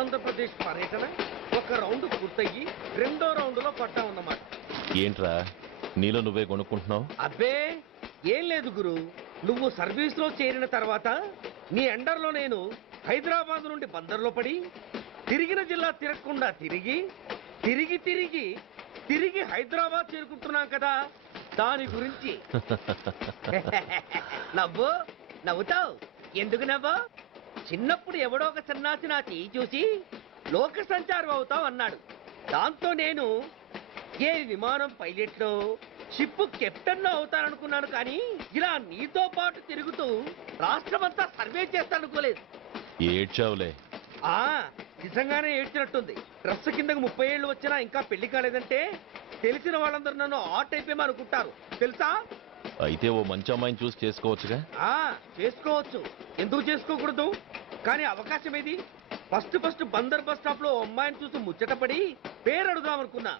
ఆంధ్రప్రదేశ్ పర్యటన ఒక రౌండ్ పూర్తయ్యి రెండో రౌండ్ లో పట్టామన్నమాట. ఏంట్రా నీలో నువ్వే కొనుక్కుంటున్నావు? అబ్బే ఏం లేదు గురు, నువ్వు సర్వీస్ లో చేరిన తర్వాత నీ అండర్లో నేను హైదరాబాద్ నుండి బందర్లో పడి తిరిగిన జిల్లా తిరగకుండా తిరిగి తిరిగి తిరిగి తిరిగి హైదరాబాద్ చేరుకుంటున్నాం కదా, దాని గురించి. నవ్వు నవ్వుతావు ఎందుకు నవ్వు? చిన్నప్పుడు ఎవడో ఒక సన్నాసి నా చెయ్యి చూసి లోక సంచారం అవుతావు అన్నాడు. దాంతో నేను ఏ విమానం పైలట్లో షిప్ కెప్టెన్ అవుతాననుకున్నాను, కానీ ఇలా నీతో పాటు తిరుగుతూ రాష్ట్రమంతా సర్వే చేస్తాననుకోలేదు. ఏడ్చావులే. నిజంగానే ఏడ్చినట్టుంది. డ్రెస్ కిందకు 30 ఏళ్ళు వచ్చినా ఇంకా పెళ్లి కాలేదంటే తెలిసిన వాళ్ళందరూ నన్ను ఆట్ అయిపోయి అనుకుంటారు తెలుసా. అయితే ఓ మంచి అమ్మాయిని చూసి చేసుకోవచ్చుగా. చేసుకోవచ్చు, ఎందుకు చేసుకోకూడదు? కానీ అవకాశం ఏది? ఫస్ట్ బందర్ బస్ స్టాప్ లో అమ్మాయిని చూసి ముచ్చటపడి పేరు అడుగుదామనుకున్నా.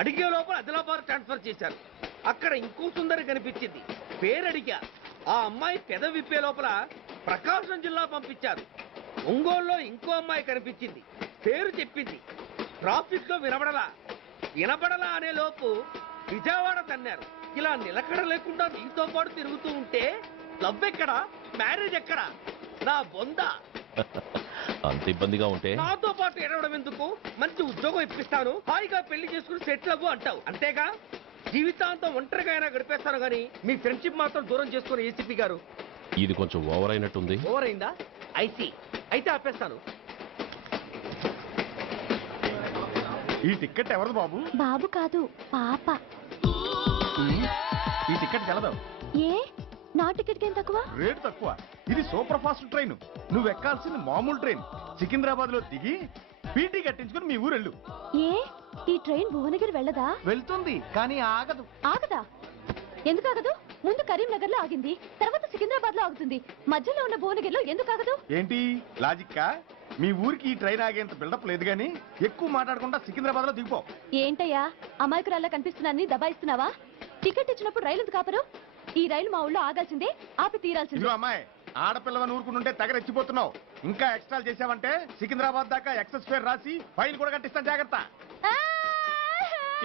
అడిగే లోపల ఆదిలాబాద్ ట్రాన్స్ఫర్ చేశారు. అక్కడ ఇంకో సుందరి కనిపించింది, పేరు అడిగా. ఆ అమ్మాయి పెద విప్పే లోపల ప్రకాశం జిల్లా పంపించారు. ఒంగోలులో ఇంకో అమ్మాయి కనిపించింది, పేరు చెప్పింది. ట్రాఫిక్ లో వినబడలా అనే లోపు విజయవాడ తన్నారు. ఇలా నిలకడ లేకుండా నీతో పాటు తిరుగుతూ ఉంటే లవ్ ఎక్కడా, మ్యారేజ్ ఎక్కడా? నా బొంద. అంత ఇబ్బందిగా ఉంటే నాతో పాటు ఎడవడం ఎందుకు? మంచి ఉద్యోగం ఇప్పిస్తాను, హాయిగా పెళ్లి చేసుకుని సెటిల్ అవ్వు అంటావు అంతేగా. జీవితాంతం ఒంటరిగా అయినా గడిపేస్తాను గానీ మీ ఫ్రెండ్షిప్ మాత్రం దూరం చేసుకుని ఏసీపీ గారు. ఇది కొంచెం ఓవర్ అయినట్టుంది. ఓవర్ అయిందా? ఐసీ, అయితే ఆపేస్తాను. ఈ టికెట్ ఎవరు బాబు? బాబు కాదు, పాప. ఈ టికెట్ తెలదు. ఏ నా టికెట్ ఏం తక్కువ? రేటు తక్కువ. ఇది సూపర్ ఫాస్ట్ ట్రైన్. నువ్వు ఎక్కాల్సిన మామూలు ట్రైన్. సికింద్రాబాద్ లో దిగి పీటీ కట్టించుకుని మీ ఊరెళ్ళు. ఏ ఈ ట్రైన్ భువనగిరి వెళ్ళదా? వెళ్తుంది కానీ ఆగదు. ఆగదా? ఎందుకు ఆగదు? ముందు కరీంనగర్ లో ఆగింది, తర్వాత సికింద్రాబాద్ లో ఆగుతుంది. మధ్యలో ఉన్న భువనగిరిలో ఎందుకు ఆగదు? ఏంటి లాజిక్కా? మీ ఊరికి ఈ ట్రైన్ ఆగేంత బిల్డప్ లేదు గానీ ఎక్కువ మాట్లాడకుండా సికింద్రాబాద్ లో దిగిపో. ఏంటయ్యా అమాయకురాల్లా కనిపిస్తున్నాన్ని దబాయిస్తున్నావా? టికెట్ ఇచ్చినప్పుడు రైలు కాపరు? ఈ రైలు మా ఊళ్ళో ఆగాల్సిందే, ఆపి తీరాల్సిందే. అమ్మాయి, ఆడపిల్లవని ఊరుకుంటుంటే తెగరెచ్చిపోతున్నావు. ఇంకా ఎక్స్ట్రాలు చేసావంటే సికింద్రాబాద్ దాకా ఎక్సెస్ ఫేర్ రాసి ఫైన్ కూడా కట్టిస్తాను, జాగ్రత్త.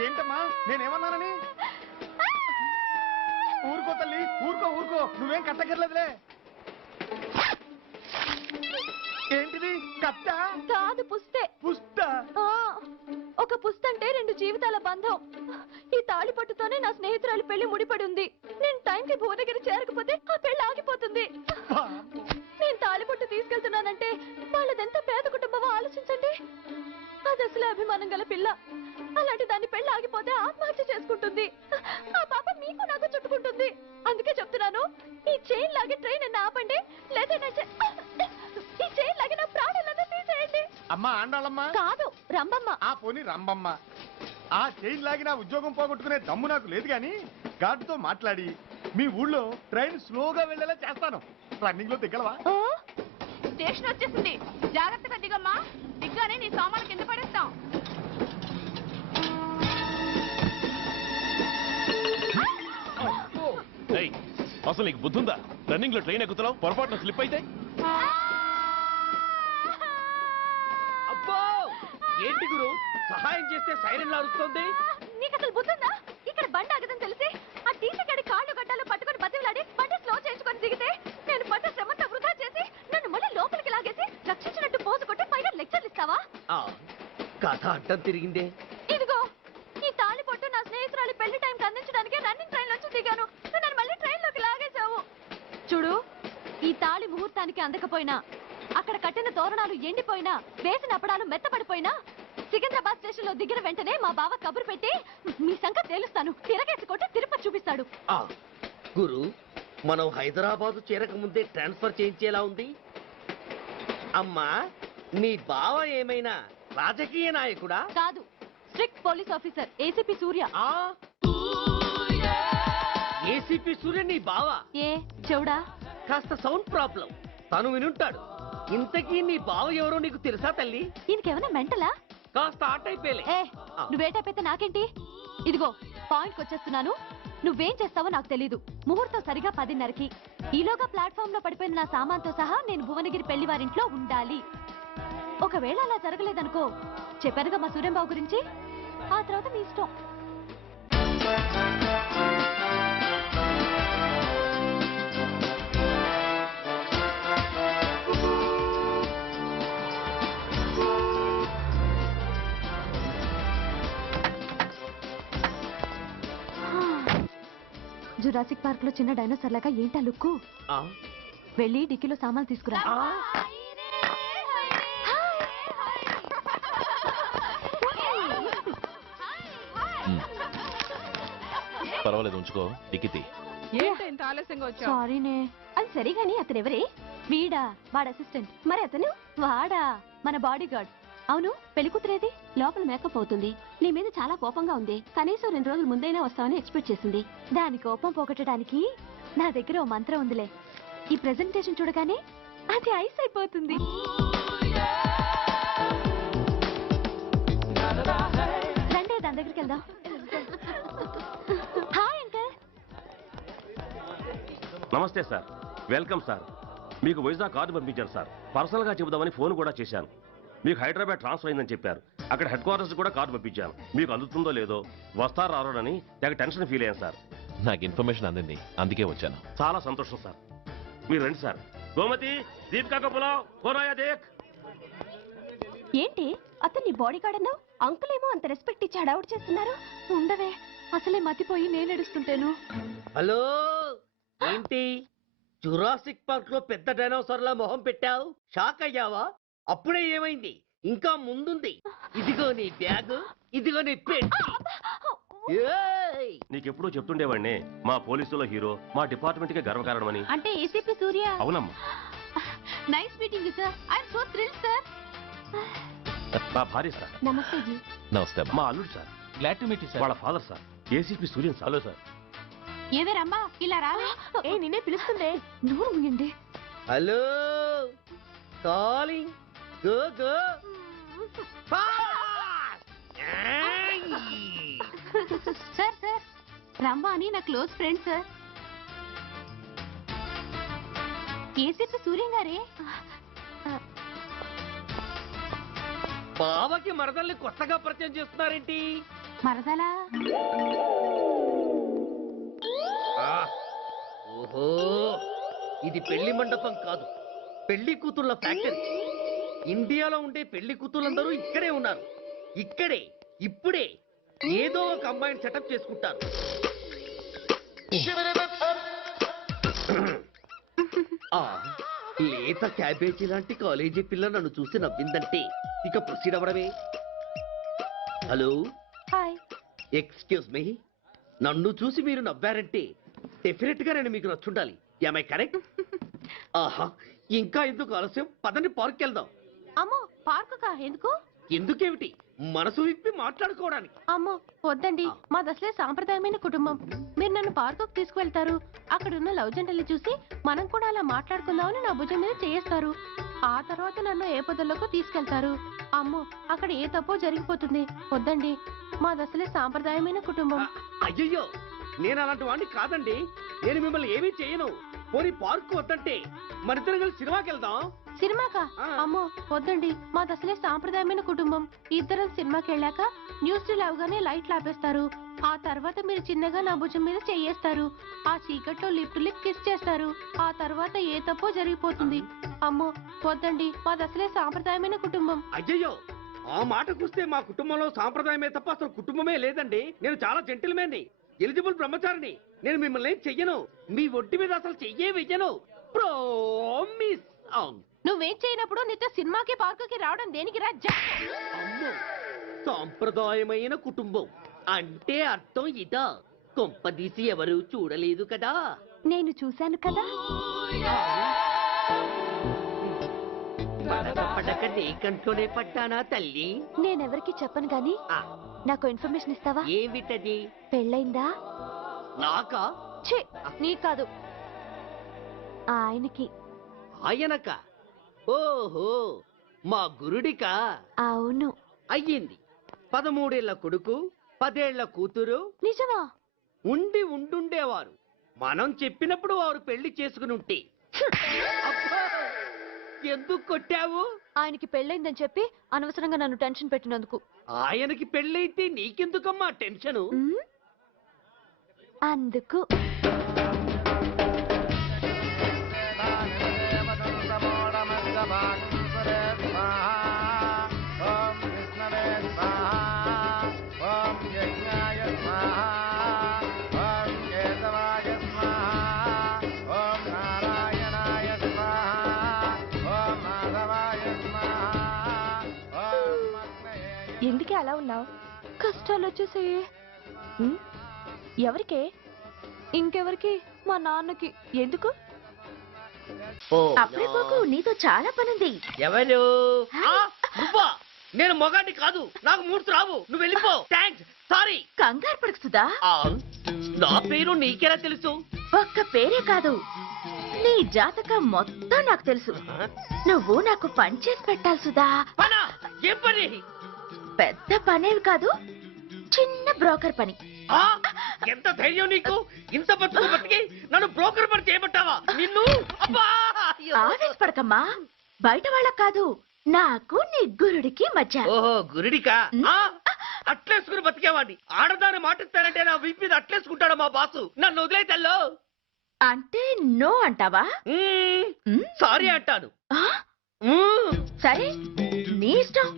ఏంటమ్మా నేనేమన్నానని? ఊరుకో తల్లి, ఊరుకో, నువ్వేం కట్టగర్లేదులే. ఏంటిది? కట్ట కాదు, పుస్తే. పుష్ట? ఒక పుస్తంటే 2 జీవితాల బంధం. ఈ తాళి పట్టుతోనే నా స్నేహితురాలి పెళ్లి ముడిపడి ఉంది. నేను టైంకి భువనగిరి చేరకపోతే ఆ పెళ్లి ఆగిపోతుంది. నేను తాళి పట్టు తీసుకెళ్తున్నానంటే వాళ్ళదెంత పేద కుటుంబమో ఆలోచించండి. అది అసలు అభిమానం గల పిల్ల. అలాంటి దాన్ని పెళ్లి ఆగిపోతే ఆత్మహత్య చేసుకుంటుంది. ఆ పాప మీకు నాకు చుట్టుకుంటుంది. అందుకే చెప్తున్నాను, ఈ చైన్ లాగి ట్రైన్ అన్న ఆపండి, లేదా ఈ చైన్ లాగి నా ప్రాణాలను తీసేయండి. అమ్మా ఆండాళమ్మ కాదు, రంబమ్మ. ఆ పోని రంబమ్మ. ఆ చైన్ లాగి నా ఉద్యోగం పోగొట్టుకునే దమ్ము నాకు లేదు గాని గార్డుతో మాట్లాడి మీ ఊళ్ళో ట్రైన్ స్లోగా వెళ్ళేలా చేస్తాను. రన్నింగ్ లో దిగలవా? స్టేషన్ వచ్చేసింది, జాగ్రత్తగా దిగమ్మా. దిగ్గానే నీ సామాన్లు కింద పడేస్తాం. అసలు నీకు బుద్ధుందా? రన్నింగ్ లో ట్రైన్ ఎక్కుతున్నావు, పొరపాటున స్లిప్ అయితే? అబ్బో ఏంటి గురు, సహాయం చేస్తే సైరన్ అరుస్తుంది. నీకు అసలు బుద్ధుందా? ఇక్కడ బండి ఆగదని తెలిసి ఆ టీసీ గడి కాళ్ళు గడ్డాలు పట్టుకొని బతిలాడి బండి స్లో చేయించుకొని దిగితే నేను పడ్డ శ్రమంతా వృధా చేసి నన్ను మళ్ళీ లోపలికి లాగేసి రక్షించినట్టు పోజు కొట్టి పైన లెక్చర్లు ఇస్తావా? కథ అడ్డం తిరిగిందే. ఇదిగో ఈ తాళి పొట్టు నా స్నేహితురాలి పెళ్లి టైంకి అందించడానికి రన్నింగ్ ట్రైన్ నుంచి దిగాను. నన్ను మళ్ళీ ట్రైన్ లోకి లాగేశావు. చూడు, ఈ తాళి ముహూర్తానికి అందకపోయినా, అక్కడ కట్టిన తోరణాలు ఎండిపోయినా, వేసిన అప్పడాలు మెత్తపడిపోయినా, సికింద్రాబాద్ స్టేషన్ లో దిగిన వెంటనే మా బావ కబురు పెట్టి మీ సంగతి తేలుస్తాను, తిరగేసి కొట్టి తిరుపతి చూపిస్తాడు. గురు, మనం హైదరాబాద్ చేరక ముందే ట్రాన్స్ఫర్ చేయించేలా ఉంది. అమ్మా, నీ బావ ఏమైనా రాజకీయ నాయకుడా? కాదు, స్ట్రిక్ట్ పోలీస్ ఆఫీసర్, ఏసీపీ సూర్య. ఏసీపీ సూర్య నీ బావ? ఏ చెవుడా? కాస్త సౌండ్ ప్రాబ్లం, తను వినుంటాడు. ఇంతకీ నీ బావ ఎవరో నీకు తెలుసా తల్లి? దీనికేమైనా మెంటలా? కాస్త ఆట అయిపోయలే. నువ్వేటైతే నాకేంటి? ఇదిగో పాయింట్కి వచ్చేస్తున్నాను. నువ్వేం చేస్తావో నాకు తెలీదు. ముహూర్తం సరిగా 10:30కి. ఈలోగా ప్లాట్ఫామ్ లో పడిపోయిన నా సామాన్తో సహా నేను భువనగిరి పెళ్లి వారింట్లో ఉండాలి. ఒకవేళ అలా జరగలేదనుకో, చెప్పానుగా మా సూర్యంబాబు గురించి, ఆ తర్వాత మీ ఇష్టం. జురాసిక్ పార్క్ లో చిన్న డైనోసార్ లాగా ఏంటా లుక్కు? వెళ్ళి డిక్కీలో సామాన్లు తీసుకురా. పర్వాలేదు, ఉంచుకో. టిక్కితి. ఏంటి ఇంత ఆలస్యంగా వచ్చావు? సారీనే. అది సరే గాని అతను ఎవరే? వీడా, వాడ అసిస్టెంట్. మరి అతను? వాడా, మన బాడీ గార్డ్. అవును, పెళ్లి కూతురేది? లోపల మేకప్ అవుతుంది. నీ మీద చాలా కోపంగా ఉంది. కనీసం 2 రోజుల ముందైనా వస్తావని ఎక్స్పెక్ట్ చేసింది. దాని కోపం పోగొట్టడానికి నా దగ్గర ఓ మంత్రం ఉందిలే. ఈ ప్రెజెంటేషన్ చూడగానే అది ఐస్ అయిపోతుంది. రండి, దాని దగ్గరికి వెళ్దాం. Hi uncle. నమస్తే సార్, వెల్కమ్ సార్. మీకు వైజాగ్ కార్డు పంపించారు సార్. పర్సనల్ గా చెబుదామని ఫోన్ కూడా చేశాను. మీకు హైదరాబాద్ ట్రాన్స్ఫర్ అయిందని చెప్పారు. అక్కడ హెడ్ క్వార్టర్స్ కూడా కార్డు పంపించాను. మీకు అందుతుందో లేదో, వస్తారో రారోడని తెగ టెన్షన్ ఫీల్ అయ్యాను సార్. నాకు ఇన్ఫర్మేషన్ అందింది, అందుకే వచ్చాను. చాలా సంతోషం సార్. మీరు రండి సార్. గోమతి, దీపికా కపులావ్, కోరాయా దేక్. ఏంటి అతను నీ బాడీ గార్డ్ అన్నావు? అంకుల్ ఏమో అంత రెస్పెక్ట్ ఇచ్చి హడావుడి చేస్తున్నారు. ఉండవే, అసలే మతిపోయి నేను ఏడుస్తుంటాను. హలో, ఏంటి జురాసిక్ పార్క్ లో పెద్ద డైనోసార్ లా మొహం పెట్టావు? షాక్ అయ్యావా? అప్పుడే ఏమైంది? ఇంకా ముందుంది. ఇదిగో నీ బ్యాగ్, ఇదిగో నీ పెట్టి. నీకెప్పుడూ చెప్తుండేవాడిని, మా పోలీసులో హీరో, మా డిపార్ట్మెంట్ కి గర్వకారణమని. అంటే ఏసీపీ సూర్య. అవునమ్మా. Nice meeting sir. I'm so thrilled sir. మా భార్య సార్. నమస్తే జీ. నమస్తే. మా అల్లుడు sir. Glad to meet you sir. వాళ్ళ father sir, ACP Suryan sir. Hello sir. ఏవే రమ్మా, ఇలా రావే. ఏ నిన్నే పిలుస్తుందే. నోరు ముయ్యండి. Hello, calling. Go go sir sir, రమ్మ అని నా close friend sir. ACP Suryam గారే. బావకి మరదల్ని కొత్తగా పరిచయం చేస్తున్నారేంటి? మరదలా? ఓహో, ఇది పెళ్లి మండపం కాదు, పెళ్లి కూతుళ్ళ ఫ్యాక్టరీ. ఇండియాలో ఉండే పెళ్లి కూతుళ్ళందరూ ఇక్కడే ఉన్నారు. ఇక్కడే, ఇప్పుడే ఏదో ఒక అమ్మాయిని సెటప్ చేసుకుంటారు. ఆ, లేత క్యాబేజీ లాంటి కాలేజీ పిల్ల నన్ను చూసి నవ్విందంటే ఇక ప్రొసీడ్ అవ్వడమే. Hello, hi. Excuse me. నన్ను చూసి మీరు నవ్వారంటే డెఫినెట్ గా నేను మీకు నచ్చుండాలి. ఏమై కరెక్ట్? ఆహా, ఇంకా ఎందుకు ఆలస్యం? పదండి, పార్క్ వెళ్దాం. అమ్మో, పార్కు కా? ఎందుకు? ఎందుకేమిటి, మనసు విప్పి మాట్లాడుకోవడానికి. అమ్మో వద్దండి, మాది అసలే సాంప్రదాయమైన కుటుంబం. మీరు నన్ను పార్కుకు తీసుకువెళ్తారు, అక్కడున్న లవ్ జంటల్ని చూసి మనం కూడా అలా మాట్లాడుకుందామని నా భుజం మీద చేస్తారు. ఆ తర్వాత నన్ను ఏ పొదల్లోకి తీసుకెళ్తారు. అమ్మో, అక్కడ ఏ తప్పో జరిగిపోతుంది. వద్దండి, మాది అసలే సాంప్రదాయమైన కుటుంబం. అయ్యయ్యో, నేను అలాంటి వాడిని కాదండి. నేను మిమ్మల్ని ఏమీ చేయను. పోనీ పార్క్ వద్దంటే మరిద్దరం కలిసి సినిమాకి వెళ్దాం. సినిమాకా? అమ్మో వద్దండి, మాది అసలే సాంప్రదాయమైన కుటుంబం. ఇద్దరం సినిమాకి వెళ్ళాక న్యూస్ అవగానే లైట్లు ఆపేస్తారు. ఆ తర్వాత మీరు చిన్నగా నా భుజం మీద చెయ్యేస్తారు. ఆ చీకట్లో లిప్ టు లిప్ కిస్ చేస్తారు. ఆ తర్వాత ఏ తప్పో జరిగిపోతుంది. అమ్మో వద్దండి, మాది అసలే సాంప్రదాయమైన కుటుంబం. అయ్యయ్యో, ఆ మాటకొస్తే మా కుటుంబంలో సాంప్రదాయమే తప్ప అసలు కుటుంబమే లేదండి. నేను చాలా జెంటిల్మెన్ని, ఎలిజిబుల్ బ్రహ్మచారిని. నేను మిమ్మల్ని ఏం చెయ్యను. మీ ఒడ్డు మీద అసలు చెయ్యే వెయ్యను. ప్రామిస్. నువ్వేం చేయనప్పుడు నీతో సినిమాకి పార్కుకి రావడం దేనికి రా? అమ్మో, సాంప్రదాయమైన కుటుంబం అంటే అర్థం ఇదా? కొంపదీసి ఎవరు చూడలేదు కదా? నేను చూశాను కదా. పడక నీ కంట్లోనే పడ్డానా తల్లి? నేనెవరికి చెప్పను గాని నాకు ఇన్ఫర్మేషన్ ఇస్తావా? ఏమిటది? పెళ్ళైందా? నాకా? ఛీ, నీ కాదు, ఆయనకి. ఆయనక? ఓహో, మా గురుడికా? అవును. అయ్యింది. 13 ఏళ్ల కొడుకు, 10 ఏళ్ల కూతురు నిజమా? ఉండుండేవారు. మనం చెప్పినప్పుడు వారు పెళ్లి చేసుకుని ఉంటే. అబ్బా, ఎందుకు కొట్టావు? ఆయనకి పెళ్ళైందని చెప్పి అనవసరంగా నన్ను టెన్షన్ పెట్టినందుకు. ఆయనకి పెళ్ళైతే నీకెందుకమ్మా టెన్షను? అందుకు. ఎందుకే అలా ఉన్నావు? కష్టాలు వచ్చేసాయి. ఎవరికే? ఇంకెవరికి? మా నాన్నకి. ఎందుకు? ఓ, అప్పుడే పోకు, నీతో చాలా పనుంది. ఎవరు? నువ్వా? నేను మొగాన్ని కాదు, నాకు మూడ్స్ రావు. నువ్వు వెళ్ళిపో. Thanks, sorry. కంగారు పడుకుతుందా? నా పేరు నీకెలా తెలుసు? ఒక్క పేరే కాదు, నీ జాతకం మొత్తం నాకు తెలుసు. నువ్వు నాకు పని చేసి పెట్టాలి సుధా. పనా? ఏం పని? పెద్ద పనేవి కాదు, చిన్న బ్రోకర్ పని. ఎంత ధైర్యం నీకు? ఇంత బతుకు బతికి నన్ను బ్రోకర్ పని చేయబట్టావా? నిన్ను అబ్బా! అయ్యో. ఆవేశపడకమ్మా, బయట వాళ్ళకు కాదు, నాకు నీ గురుడికి మధ్య. ఓహో, గురుడికా? అట్లేసుకుని బతికేవాడిని. ఆడదాన్ని మాటిస్తానంటే నా వీపు మీద అట్లేసుకుంటాడు మా బాసు. నన్ను వదిలే తెల్లో. అంటే నో అంటావా? సారీ అంటాను. ఆ? సరే, నీ ఇష్టం.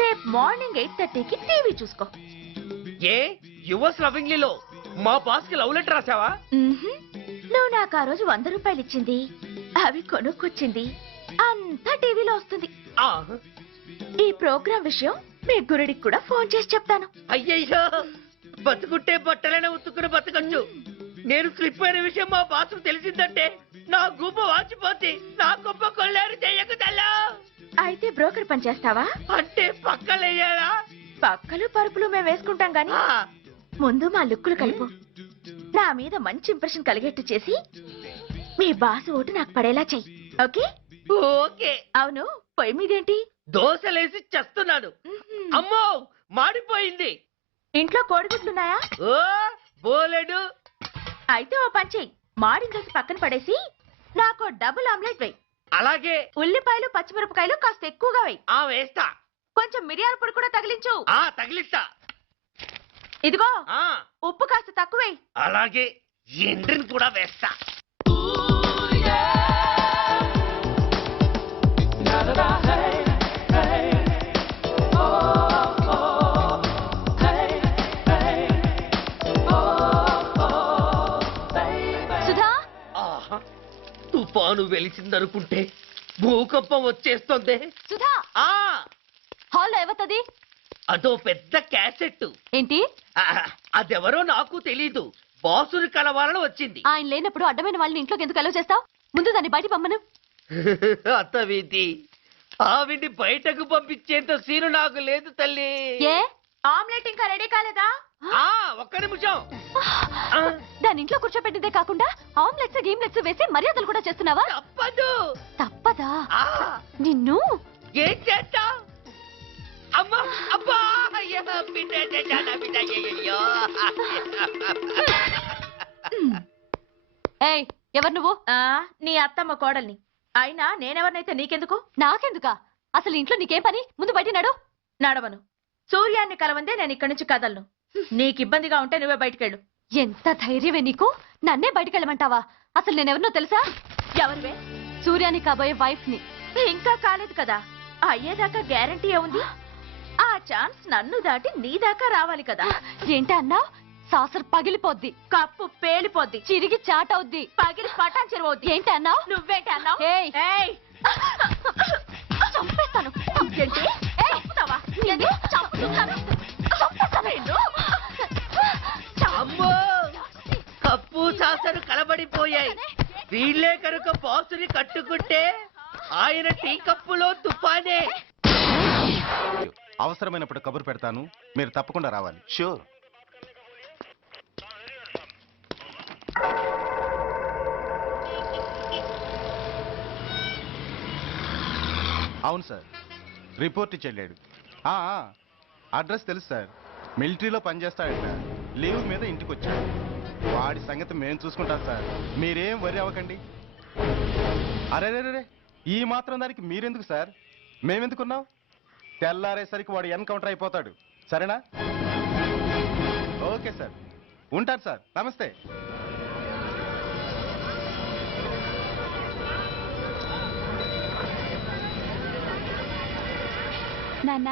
రేపు మార్నింగ్ 8:30కి టీవీ చూసుకో. ఏ యువర్స్ లవింగ్లీలో మా బాస్ కి లవ్ లెటర్ రాసావా? నువ్వు నాకు ఆ రోజు 100 రూపాయలు ఇచ్చింది, అవి కొనుక్కొచ్చింది అంతా టీవీలో వస్తుంది. ఈ ప్రోగ్రాం విషయం మీ గురుడికి కూడా ఫోన్ చేసి చెప్తాను. అయ్యయ్యో, బతుకుంటే బట్టలైనా ఉత్తుకుని బతకచ్చు. నేను స్లిప్ అయిన విషయం మా బాసు తెలిసిందంటే నా గుబ్బ వాచిపోతే నా గొప్ప కొల్లారు చెయ్యకు తల్లా. అయితే బ్రోకర్ పని చేస్తావా? అంటే పక్కలేయాలా? పక్కలు పరుపులు మేము వేసుకుంటాం గాని ముందు మా లుక్కులు కలుపు. నా మీద మంచి ఇంప్రెషన్ కలిగేట్టు చేసి మీ బాసు ఓటు నాకు పడేలా చెయ్యి. ఓకే? ఓకే. అవును, పొయ్యి మీదేంటి? దోశలేసి చేస్తున్నాను. అమ్మో, మాడిపోయింది. ఇంట్లో కోడిగుడ్లున్నాయా? ఓ బోలెడు. అయితే ఓ పని చెయ్యి, మాడిన దోశ పక్కన పడేసి నాకు డబుల్ ఆమ్లెట్ వేయి. అలాగే. ఉల్లిపాయలు పచ్చిమిరపకాయలు కాస్త ఎక్కువగా వేయి. వేస్తా. కొంచెం మిరియాల పొడి కూడా తగిలించు. తగిలిస్తా. ఇదిగో, ఆ ఉప్పు కాస్త తక్కువే. అలాగే, ఎండ్రిని కూడా వేస్తా. సుధా, తుఫాను వెలిసిందనుకుంటే భూకంపం వచ్చేస్తుంది. సుధా, హాల్లో ఎవతది? అదో పెద్ద క్యాసెట్. ఏంటి? అదెవరో నాకు తెలీదు. బాసుని కలవాలని వచ్చింది. ఆయన లేనప్పుడు అడ్డమైన వాళ్ళని ఇంట్లోకి ఎందుకు అలౌ చేస్తావు? ముందు దాన్ని బయట పంపను. అత్తవీతి, ఆవిడ్ని బయటకు పంపించేంత సీను నాకు లేదు తల్లి. ఏ ఆమ్లెట్ ఇంకా రెడీ కాలేదా? ఒక్క నిమిషం. దాని ఇంట్లో కూర్చోపెట్టిందే కాకుండా ఆమ్లెట్స్ గీమ్లెట్స్ వేసి మర్యాదలు కూడా చేస్తున్నావా? తప్పదు. తప్పదా? నిన్ను ఏం చేస్తా? అమ్మా, అబ్బా, అయ్యో, బిడ్డ చేశానా, బిడ్డ, అయ్యయ్యో. ఏయ్, ఎవరు నువ్వు? నీ అత్తమ్మ కోడల్ని. అయినా నేనెవరినైతే నీకెందుకు? నాకెందుకా? అసలు ఇంట్లో నీకేం పని? ముందు బయట నడు. నడవను. సూర్యాన్ని కలవందే నేను ఇక్కడి నుంచి కదలను. నీకు ఇబ్బందిగా ఉంటే నువ్వే బయటకెళ్ళు. ఎంత ధైర్యమే నీకు? నన్నే బయటకెళ్ళమంటావా? అసలు నేనెవరినో తెలుసా? ఎవరివే? సూర్యాని కాబోయే వైఫ్ ని. ఇంకా కాలేదు కదా, అయ్యేదాకా గ్యారంటీ ఏముంది? ఆ ఛాన్స్ నన్ను దాటి నీ దాకా రావాలి కదా. ఏంటి అన్నావ్? సాసర్ పగిలిపోద్ది, కప్పు పేలిపోద్ది, చిరిగి చాటవుద్ది, పగిలి పటాన్ చెరువవుద్ది. ఏంటి అన్నావ్? నువ్వేంటి అన్నావు? చంపేస్తాను. ఏంటి? చంపుతావా? ఏంటి? చంపుతున్నాను. చంపేస్తావా నిన్ను? అమ్మో, కప్పు సాసరు కలబడిపోయాయి. వీళ్ళే కనుక బాసుని కట్టుకుంటే ఆయన టీ కప్పులో తుఫానే. అవసరమైనప్పుడు కబురు పెడతాను, మీరు తప్పకుండా రావాలి. షూర్. అవును సార్, రిపోర్ట్ ఇచ్చి వెళ్ళాడు. అడ్రస్ తెలుసు సార్, మిలిటరీలో పనిచేస్తాడట. లీవ్ మీద ఇంటికి వచ్చాడు. వాడి సంగతి మేము చూసుకుంటాం సార్, మీరేం వరి అవ్వకండి. అరే ఈ మాత్రం దానికి మీరెందుకు సార్? మేమెందుకున్నాం? తెల్లారేసరికి వాడు ఎన్కౌంటర్ అయిపోతాడు. సరేనా? ఓకే సార్, ఉంటాను సార్. నమస్తే. నాన్న,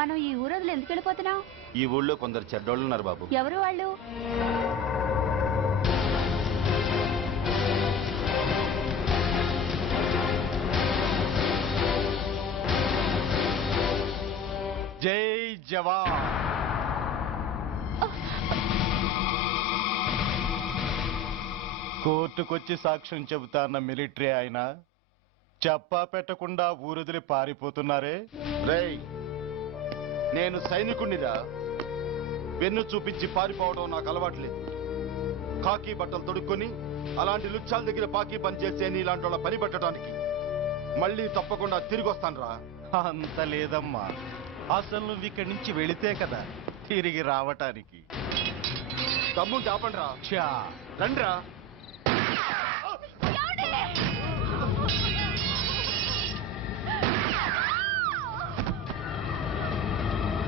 మనం ఈ ఊరొదిలి ఎందుకు వెళ్ళిపోతున్నాం? ఈ ఊళ్ళో కొందరు చెడ్డోళ్ళు ఉన్నారు బాబు. ఎవరు వాళ్ళు? జై జవాన్. కోర్టుకొచ్చి సాక్ష్యం చెబుతాన్న మిలిటరీ ఆయన చెప్పా పెట్టకుండా ఊరొదిలి పారిపోతున్నారే. రేయ్, నేను సైనికుణ్ణిరా. వెన్ను చూపించి పారిపోవడం నాకు అలవాట్లేదు. కాకి బట్టలు తొడుక్కొని అలాంటి లుచ్చాల దగ్గర పాకి పని చేసే ఇలాంటి వాళ్ళ పని పెట్టడానికి మళ్ళీ తప్పకుండా తిరిగి వస్తానురా. అంత లేదమ్మా, అసలు నువ్వు ఇక్కడి నుంచి వెళితే కదా తిరిగి రావటానికి. తమ్ముంటే ఆపండిరా. చా రండిరా.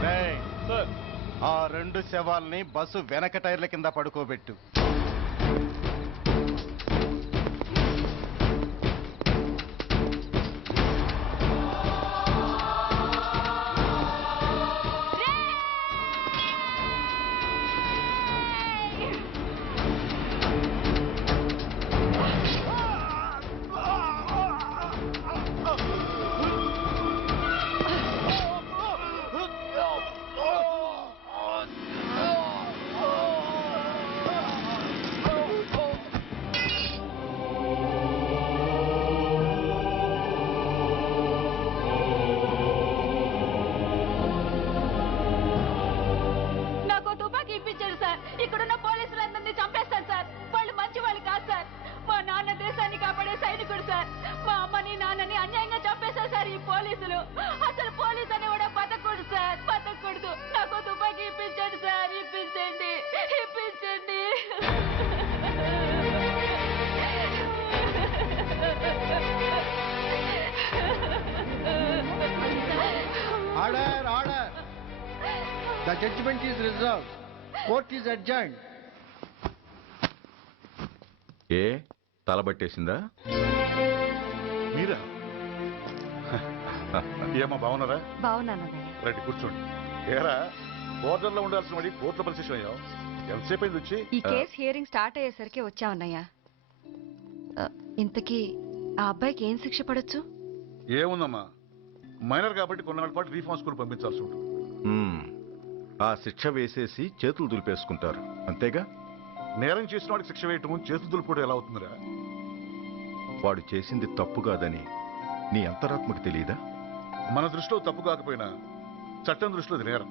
రేయ్, ఆ 2 శవాల్ని బస్సు వెనక టైర్ల కింద పడుకోబెట్టు. నాకు తుపాకీ ఇప్పించాడు సార్. ఇక్కడున్న పోలీసులందరినీ చంపేస్తారు సార్. వాళ్ళు మంచి వాళ్ళు కాదు సార్. మా నాన్న దేశాన్ని కాపాడే సైనికుడు సార్. మా అమ్మని నాన్నని అన్యాయంగా చంపేశారు సార్ ఈ పోలీసులు. అసలు పోలీసు అని కూడా బతకూడదు సార్, బతకూడదు. నాకు తుపాకీ ఇప్పించండి సార్, ఇప్పించండి, ఇప్పించండి. Order, order. The judgment is reserved. Court is adjourned. ఏ తలబట్టేసిందా? మీరా? ఏమో బాగున్నారా? బాగున్నానన్నయ్య. రండి కూర్చోండి. ఏరా, బోర్డర్లో ఉండాల్సిన వాడి కోర్టులో పరిశీలన అయ్యావు. ఎంతసేపు అయింది వచ్చి? ఈ కేసు హియరింగ్ స్టార్ట్ అయ్యేసరికి వచ్చామన్నయ్య. ఇంతకీ ఆ అబ్బాయికి ఏం శిక్ష పడొచ్చు? ఏముందమ్మా, మైనర్ కాబట్టి కొన్నాళ్ళ పాటు రీఫార్మ్ స్కూల్ పంపించాల్సి ఉంటుంది. ఆ శిక్ష వేసేసి చేతులు దులిపేసుకుంటారు, అంతేగా? నేరం చేసిన వాడికి శిక్ష వేయటం చేతులు దులుపుకోవడం ఎలా అవుతుందిరా? వాడు చేసింది తప్పు కాదని నీ అంతరాత్మకు తెలియదా? మన దృష్టిలో తప్పు కాకపోయినా చట్టం దృష్టిలో అది నేరం.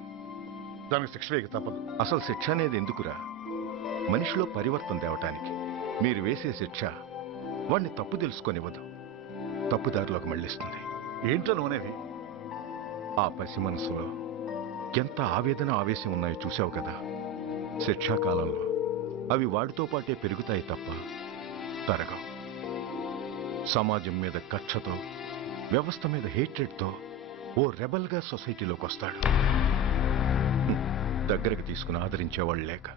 దానికి శిక్ష వేయక తప్పదు. అసలు శిక్ష అనేది ఎందుకురా? మనిషిలో పరివర్తన తేవటానికి. మీరు వేసే శిక్ష వాడిని తప్పు తెలుసుకొనివ్వదు, తప్పుదారిలోకి మళ్ళిస్తుంది. ఏంటో నువ్వనేది? ఆ పసి మనసులో ఎంత ఆవేదన ఆవేశం ఉన్నాయో చూసావు కదా. శిక్షాకాలంలో అవి వాడితో పాటే పెరుగుతాయి తప్ప తరగవు. సమాజం మీద కక్షతో, వ్యవస్థ మీద హేట్రెడ్తో ఓ రెబల్గా సొసైటీలోకి వస్తాడు. దగ్గరకు తీసుకుని ఆదరించేవాళ్ళు లేక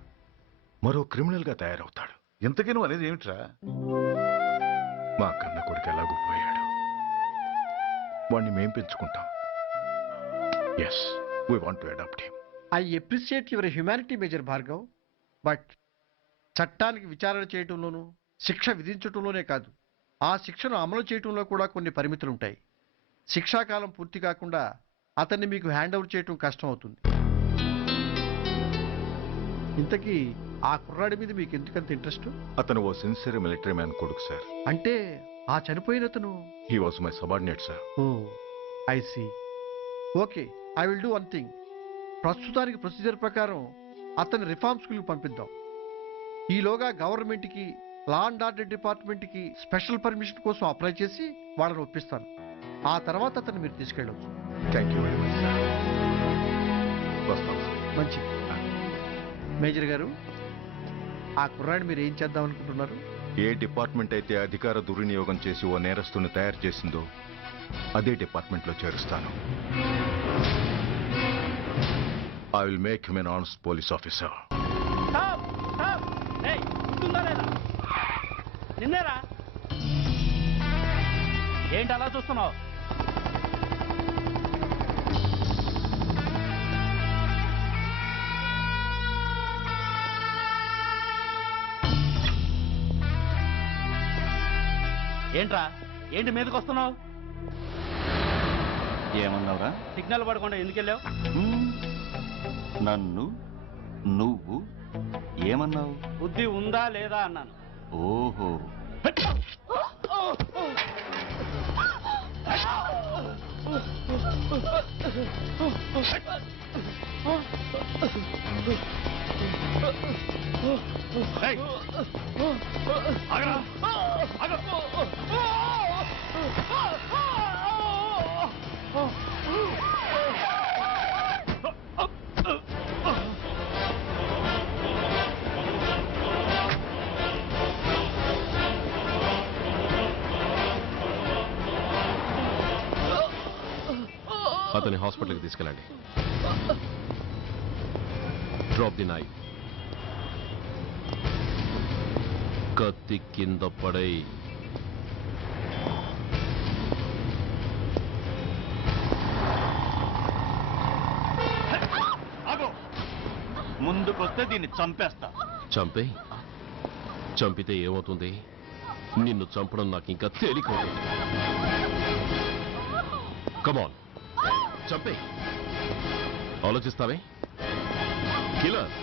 మరో క్రిమినల్గా తయారవుతాడు. ఇంతకీ నువ్వు అనేది ఏమిట్రా? మా కన్న కొడుకు ఎలాగూ పోయాడు, వాణ్ణి మేం పెంచుకుంటాం. Yes, we want to adopt him. I appreciate your humanity, Major Bhargav. But చట్టానికి విచారణ చేయటంలోనూ శిక్ష విధించటంలోనే కాదు, ఆ శిక్షను అమలు చేయటంలో కూడా కొన్ని పరిమితులు ఉంటాయి. శిక్షాకాలం పూర్తి కాకుండా అతన్ని మీకు హ్యాండ్ ఓవర్ చేయటం కష్టం అవుతుంది. ఇంతకీ ఆ కుర్రాడి మీద మీకు ఎందుకంత ఇంట్రెస్ట్? అతను ఓ సిన్సియర్ మిలిటరీ మ్యాన్ కొడుకు సార్. అంటే ఆ చనిపోయిన అతను? He was my subordinate sir. Oh, I see. Okay, I will do one thing. ప్రస్తుతానికి ప్రొసీజర్ ప్రకారం అతన్ని రిఫార్మ్ స్కూల్కి పంపిద్దాం. ఈలోగా గవర్నమెంట్కి, లా అండ్ ఆర్డర్ డిపార్ట్మెంట్కి స్పెషల్ పర్మిషన్ కోసం అప్లై చేసి వాళ్ళని ఒప్పిస్తాను. ఆ తర్వాత అతన్ని మీరు తీసుకెళ్ళవచ్చు. Thank you very much sir. వస్తాం సార్. మంచిది. మేజర్ గారు, ఆ కుర్రాడిని మీరు ఏం చేద్దాం అనుకుంటున్నారు? ఏ డిపార్ట్మెంట్ అయితే అధికార దుర్వినియోగం చేసి ఓ నేరస్తుని తయారు చేసిందో అదే డిపార్ట్మెంట్లో చేరుస్తాను. I will make him an honest police officer. నిన్నేరా ఏంటి అలా చూస్తున్నావు? ఏంట్రా ఏంటి మీదకి వస్తున్నావు? ఏమన్నావురా? సిగ్నల్ పడకుండా ఎందుకు వెళ్ళావు? నన్ను నువ్వు ఏమన్నావు? బుద్ధి ఉందా లేదా అన్నాను. ఓహో, అతని హాస్పిటల్కి తీసుకెళ్ళండి. Drop the knife. కత్తి కింద పడై. ముందుకొస్తే దీన్ని చంపేస్తా. చంపే. చంపితే ఏమవుతుంది? నిన్ను చంపడం నాకు ఇంకా తేలిక. కమాన్, చంపే. ఆలోచిస్తావే కిల్లర్?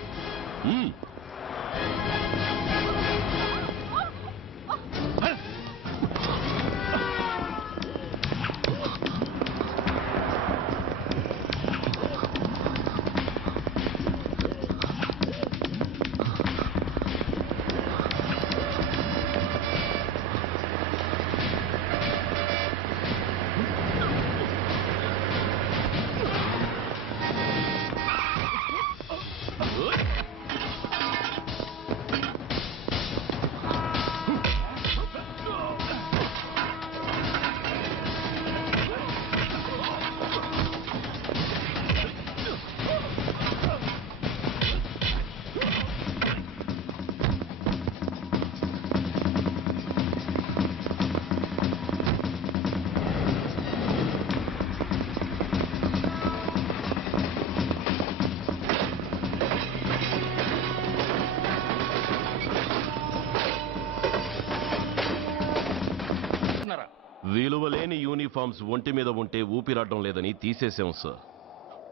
విలువలేని యూనిఫామ్స్ ఒంటి మీద ఉంటే ఊపిరాడడం లేదని తీసేసాం సార్.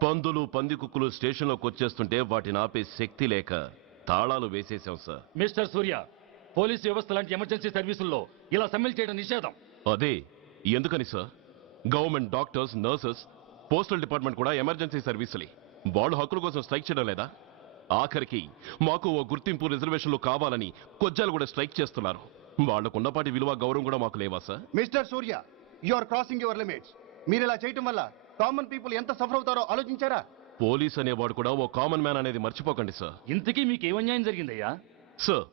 పందులు పందికుక్కులు స్టేషన్లోకి వచ్చేస్తుంటే వాటిని ఆపే శక్తి లేక తాళాలు వేసేసాం సార్. మిస్టర్ సూర్య, పోలీస్ వ్యవస్థ లాంటి ఎమర్జెన్సీ సర్వీసుల్లో ఇలా సమ్మెలు చేయడం నిషేధం. అదే ఎందుకని sir? Government doctors, nurses, postal department కూడా ఎమర్జెన్సీ సర్వీసులే. వాళ్ళు హక్కుల కోసం స్ట్రైక్ చేయడం లేదా? ఆఖరికి మాకు ఓ గుర్తింపు రిజర్వేషన్లు కావాలని కొజ్జాలు కూడా స్ట్రైక్ చేస్తున్నారు. వాళ్లకున్నపాటి విలువ గౌరవం కూడా మాకు లేవా sir? Mister Surya, you are crossing your limits. మీరు ఇలా చేయటం వల్ల కామన్ పీపుల్ ఎంత సఫర్ అవుతారో ఆలోచించారా? పోలీస్ అనేవాడు కూడా ఓ కామన్ మ్యాన్ అనేది మర్చిపోకండి సార్. ఇంతకీ మీకు ఏమన్యాయం జరిగిందయ్యా? సార్,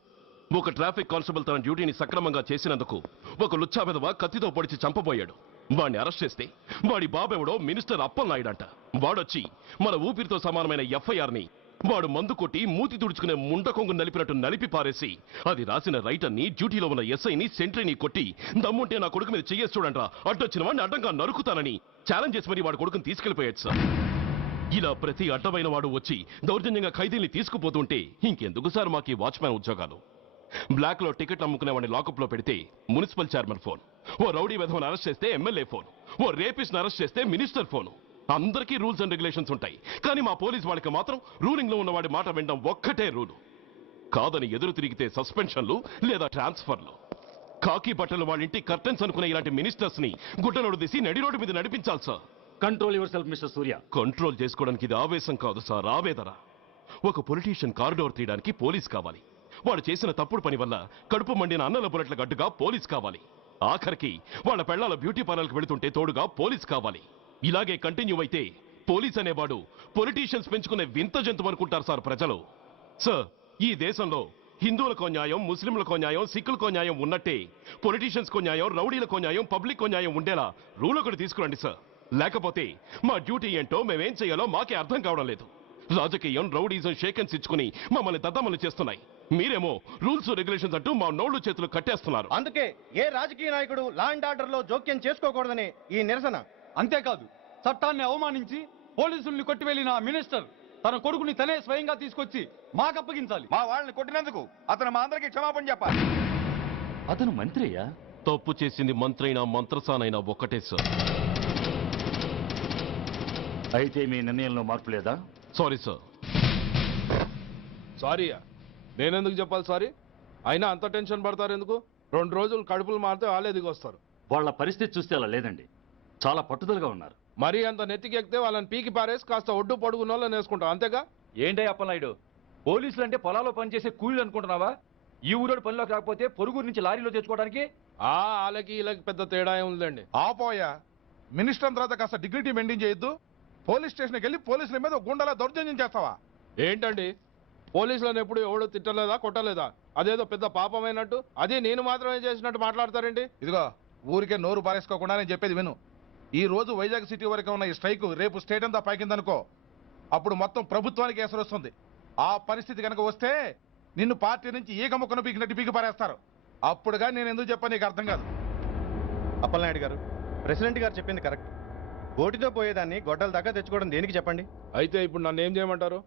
ఒక ట్రాఫిక్ కానిస్టేబుల్ తన డ్యూటీని సక్రమంగా చేసినందుకు ఒక లుచ్చా విధవ కత్తితో పొడిచి చంపబోయాడు. వాడిని అరెస్ట్ చేస్తే వాడి బాబెవడో మినిస్టర్ అప్పలనాయుడంట. వాడొచ్చి మన ఊపిరితో సమానమైన ఎఫ్ఐఆర్ని వాడు మందు కొట్టి మూతి తుడుచుకునే ముండకొంగు నలిపినట్టు నలిపి పారేసి అది రాసిన రైటర్ని, డ్యూటీలో ఉన్న ఎస్ఐని, సెంట్రీని కొట్టి దమ్ముంటే నా కొడుకు మీద చెయ్యేసి చూడంట్రా, అడ్డొచ్చిన వాడిని అడ్డంగా నరుకుతానని ఛాలెంజ్ చేసి మరి వాడు కొడుకుని తీసుకెళ్లిపోయాడు సార్. ఇలా ప్రతి అడ్డమైన వాడు వచ్చి దౌర్జన్యంగా ఖైదీల్ని తీసుకుపోతుంటే ఇంకెందుకు సార్ మాకు ఈ వాచ్మ్యాన్ ఉద్యోగాలు? బ్లాక్ లో టికెట్ అమ్ముకునే వాడిని లాకప్ లో పెడితే మున్సిపల్ చైర్మన్ ఫోన్, ఓ రౌడీ విధవను అరెస్ట్ చేస్తే ఎమ్మెల్యే ఫోన్, ఓ రేపిస్ట్ అరెస్ట్ చేస్తే మినిస్టర్ ఫోన్. అందరికీ రూల్స్ అండ్ రెగ్యులేషన్స్ ఉంటాయి, కానీ మా పోలీస్ వాళ్ళకి మాత్రం రూలింగ్ లో ఉన్న వాడి మాట వినడం ఒక్కటే రూలు. కాదని ఎదురు తిరిగితే సస్పెన్షన్లు లేదా ట్రాన్స్ఫర్లు. కాకి బట్టలు వాళ్ళ ఇంటి కర్టెన్స్ అనుకునే ఇలాంటి మినిస్టర్స్ ని గుడ్డనోడు తీసి నడి రోడ్డు మీద నడిపించాలి sir. Control your self mister Surya. Control చేసుకోవడానికి ఇది ఆవేశం కాదు సార్, ఆవేదన. ఒక పొలిటీషియన్ కారిడోర్ తీయడానికి పోలీస్ కావాలి. వాడు చేసిన తప్పుడు పని వల్ల కడుపు మండిన అన్నల బుల్లెట్ల గడ్డుగా పోలీస్ కావాలి. ఆఖరికి వాళ్ళ పెళ్లాల బ్యూటీ పార్లర్కి వెళుతుంటే తోడుగా పోలీస్ కావాలి. ఇలాగే కంటిన్యూ అయితే పోలీస్ అనేవాడు పొలిటీషియన్స్ పెంచుకునే వింత జంతువు అనుకుంటారు సార్ ప్రజలు. సార్, ఈ దేశంలో హిందువులకో న్యాయం, ముస్లింలకో న్యాయం, సిక్కులకో న్యాయం ఉన్నట్టే పొలిటీషియన్స్కో న్యాయం, రౌడీలకో న్యాయం, పబ్లిక్కో న్యాయం ఉండేలా రూల్ ఒకటి తీసుకురండి సార్. లేకపోతే మా డ్యూటీ ఏంటో మేమేం చేయాలో మాకే అర్థం కావడం లేదు. రాజకీయం, రౌడీజం షేకెన్స్ ఇచ్చుకుని మమ్మల్ని దద్దమలు చేస్తున్నాయి. మీరేమో రూల్స్ రెగ్యులేషన్స్ అంటూ మా నోళ్లు చేతులు కట్టేస్తున్నారు. అందుకే ఏ రాజకీయ నాయకుడు లా అండ్ ఆర్డర్ లో జోక్యం చేసుకోకూడదని ఈ నిరసన. అంతేకాదు, చట్టాన్ని అవమానించి పోలీసుల్ని కొట్టివెళ్లిన మినిస్టర్ తన కొడుకుని తనే స్వయంగా తీసుకొచ్చి మాకు అప్పగించాలి. మా వాళ్ళని కొట్టినందుకు అతను మా అందరికీ క్షమాపణ చెప్పాలి. అతను మంత్రి అయ్యా. తప్పు చేసింది మంత్రైనా మంత్రసానైనా ఒక్కటే సార్. అయితే మీ నిర్ణయంలో మార్పు లేదా? Sorry sir. సారీయా? నేనెందుకు చెప్పాలి సారీ? అయినా అంత టెన్షన్ పడతారు ఎందుకు? 2 రోజులు కడుపులు మారితే వాళ్ళే దిగొస్తారు. వాళ్ళ పరిస్థితి చూస్తే అలా లేదండి, చాలా పట్టుదలగా ఉన్నారు. మరీ అంత నెత్తికెక్కితే వాళ్ళని పీకి పారేసి కాస్త ఒడ్డు పొడుగున్న వాళ్ళని వేసుకుంటాం, అంతేగా? ఏంటే అప్పలనాయుడు, పోలీసులు అంటే పొలాల్లో పనిచేసే కూలీలు అనుకుంటున్నావా? ఈ ఊరోడు పనిలోకి రాకపోతే పొరుగురు నుంచి లారీలో తెచ్చుకోవడానికి వాళ్ళకి వీళ్ళకి పెద్ద తేడా ఉందండి. ఆపోయా, మినిస్టర్ తర్వాత కాస్త డిగ్నిటీ మెయింటైన్ చేయొద్దు. పోలీస్ స్టేషన్కి వెళ్ళి పోలీసుల మీద గుండాల దౌర్జన్యం చేస్తావా? ఏంటండి, పోలీసులను ఎప్పుడు ఎవడు తిట్టలేదా, కొట్టలేదా? అదేదో పెద్ద పాపమైనట్టు అది నేను మాత్రమే చేసినట్టు మాట్లాడతారండి. ఇదిగో, ఊరికే నోరు పారేసుకోకుండా నేను చెప్పేది విను. ఈ రోజు వైజాగ్ సిటీ వరకు ఉన్న ఈ స్ట్రైక్ రేపు స్టేట్ అంతా పైకిందనుకో, అప్పుడు మొత్తం ప్రభుత్వానికి ఎసరు వస్తుంది. ఆ పరిస్థితి కనుక వస్తే నిన్ను పార్టీ నుంచి ఈగ ముక్కను పీకినట్టు పీకి పారేస్తారు. అప్పుడుగా నేను ఎందుకు చెప్పా నీకు అర్థం కాదు. అప్పలనాయుడు గారు, ప్రెసిడెంట్ గారు చెప్పింది కరెక్ట్. ఓటితో పోయేదాన్ని గొడ్డల దాకా తెచ్చుకోవడం దేనికి చెప్పండి? అయితే ఇప్పుడు నన్ను ఏం చేయమంటారు?